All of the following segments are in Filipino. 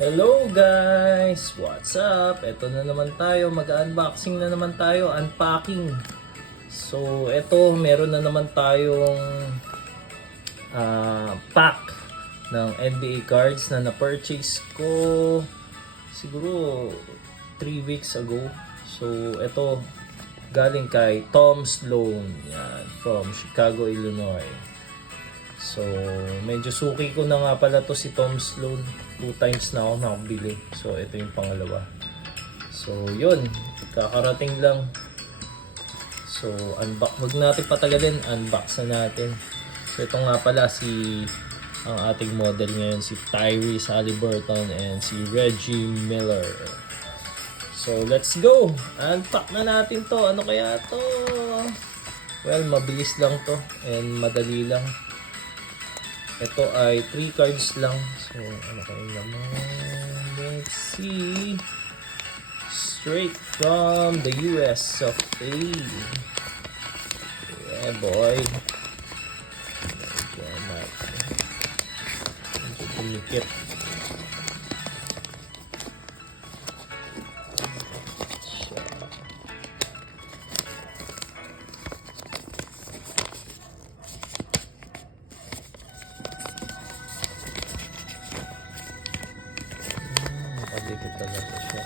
Hello guys! What's up? Ito na naman tayo, mag-unboxing na naman tayo, unpacking. So, ito, meron na naman tayong pack ng NBA cards na na-purchase ko siguro 3 weeks ago. So, ito, galing kay Tom Sloan, yan, from Chicago, Illinois. So, medyo suki ko na nga pala to si Tom Sloan. 2 times na ako nakabili. So, ito yung pangalawa. So, yun. Kakarating lang. So, wag natin patagalin. Unbox na natin. So, ito nga pala ang ating model ngayon. Si Tyrese Haliburton and si Reggie Miller. So, let's go! Unpack na natin to. Ano kaya to? Well, mabilis lang to. And madali lang. Ito ay 3 cards lang. So, ano kayo naman? Let's see. Straight from the US of A. Yeah, boy. Medyo dumikit. Nakadikit talaga siya.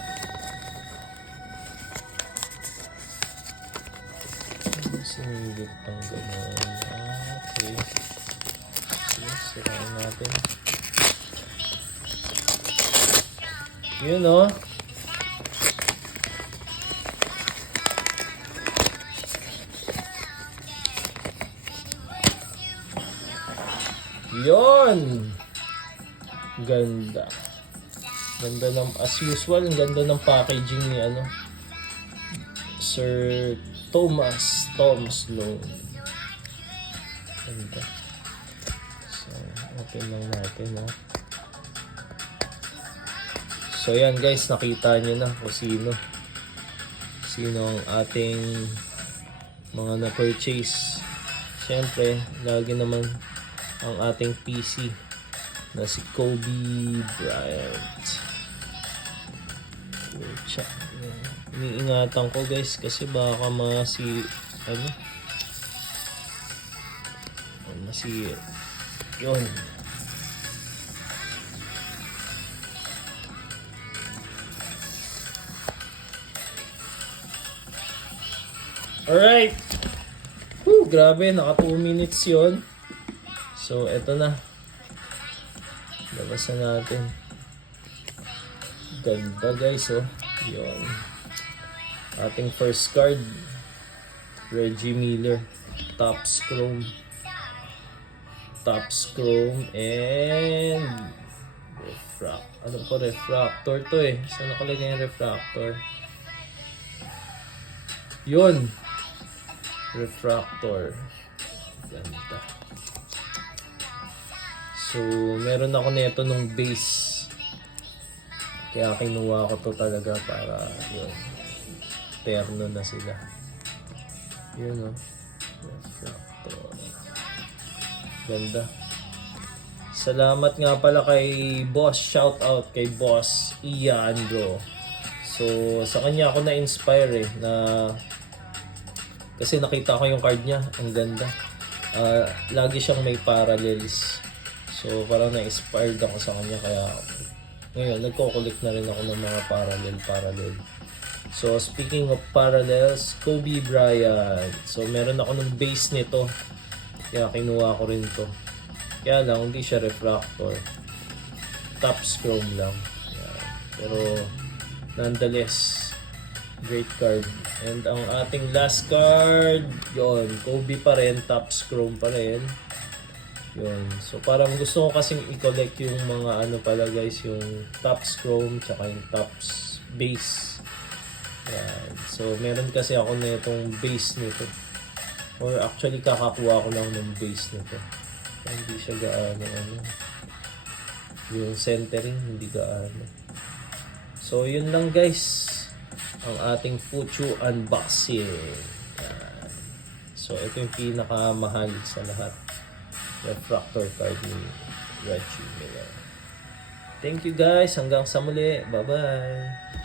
Sinigit pang gano'n. Okay. Sirain natin. Yun o. Yun! Ganda. Ganda ng, as usual, ang ganda ng packaging ni Sir Tom Sloan. Ganda. So, open lang natin, no? So, yan guys, nakita nyo na kung sino ang ating mga na-purchase. Siyempre, lagi naman ang ating PC na si Kobe Bryant. Check. Iniingatan ko guys kasi baka yun. Alright. Grabe, naka 2 minutes yun. So, eto na. Labasan natin. Ganda guys, oh. Yun. Ating first card. Reggie Miller. Topps Chrome and refractor to eh. Saan nakalagay yung refractor? Yun. Refractor. Ganda. So, meron ako nito nung base. Kaya kinuha ko to talaga para yun. Terno na sila. Yun o. Refractor. Ganda. Salamat nga pala kay Boss. Shout out kay Boss Iandro. So, sa kanya ako na-inspire kasi nakita ko yung card niya. Ang ganda. Lagi siyang may parallels. So, parang na-inspired ako sa kanya. Kaya, ngayon, nagko-collect na rin ako ng mga parallel. So, speaking of parallels, Kobe Bryant. So, meron ako ng base nito. Kaya, kinuha ko rin to. Kaya lang, hindi siya refractor. Topps Chrome lang. Yan. Pero, nonetheless, great card. And ang ating last card, yun, Kobe pa rin, Topps Chrome pa rin. Yun. So parang gusto ko kasing i-collect yung mga pala guys, yung Topps Chrome tsaka yung Topps base. Yan. So meron kasi ako na itong base nito. Or actually kakakuha ko lang ng base nito. Hindi siya gaano yung centering hindi gaano. So yun lang guys ang ating Fuchu unboxing. Yan. So ito yung pinakamahal sa lahat. Refractor card ni Reggie Miller. Thank you guys. Hanggang sa muli. Bye-bye.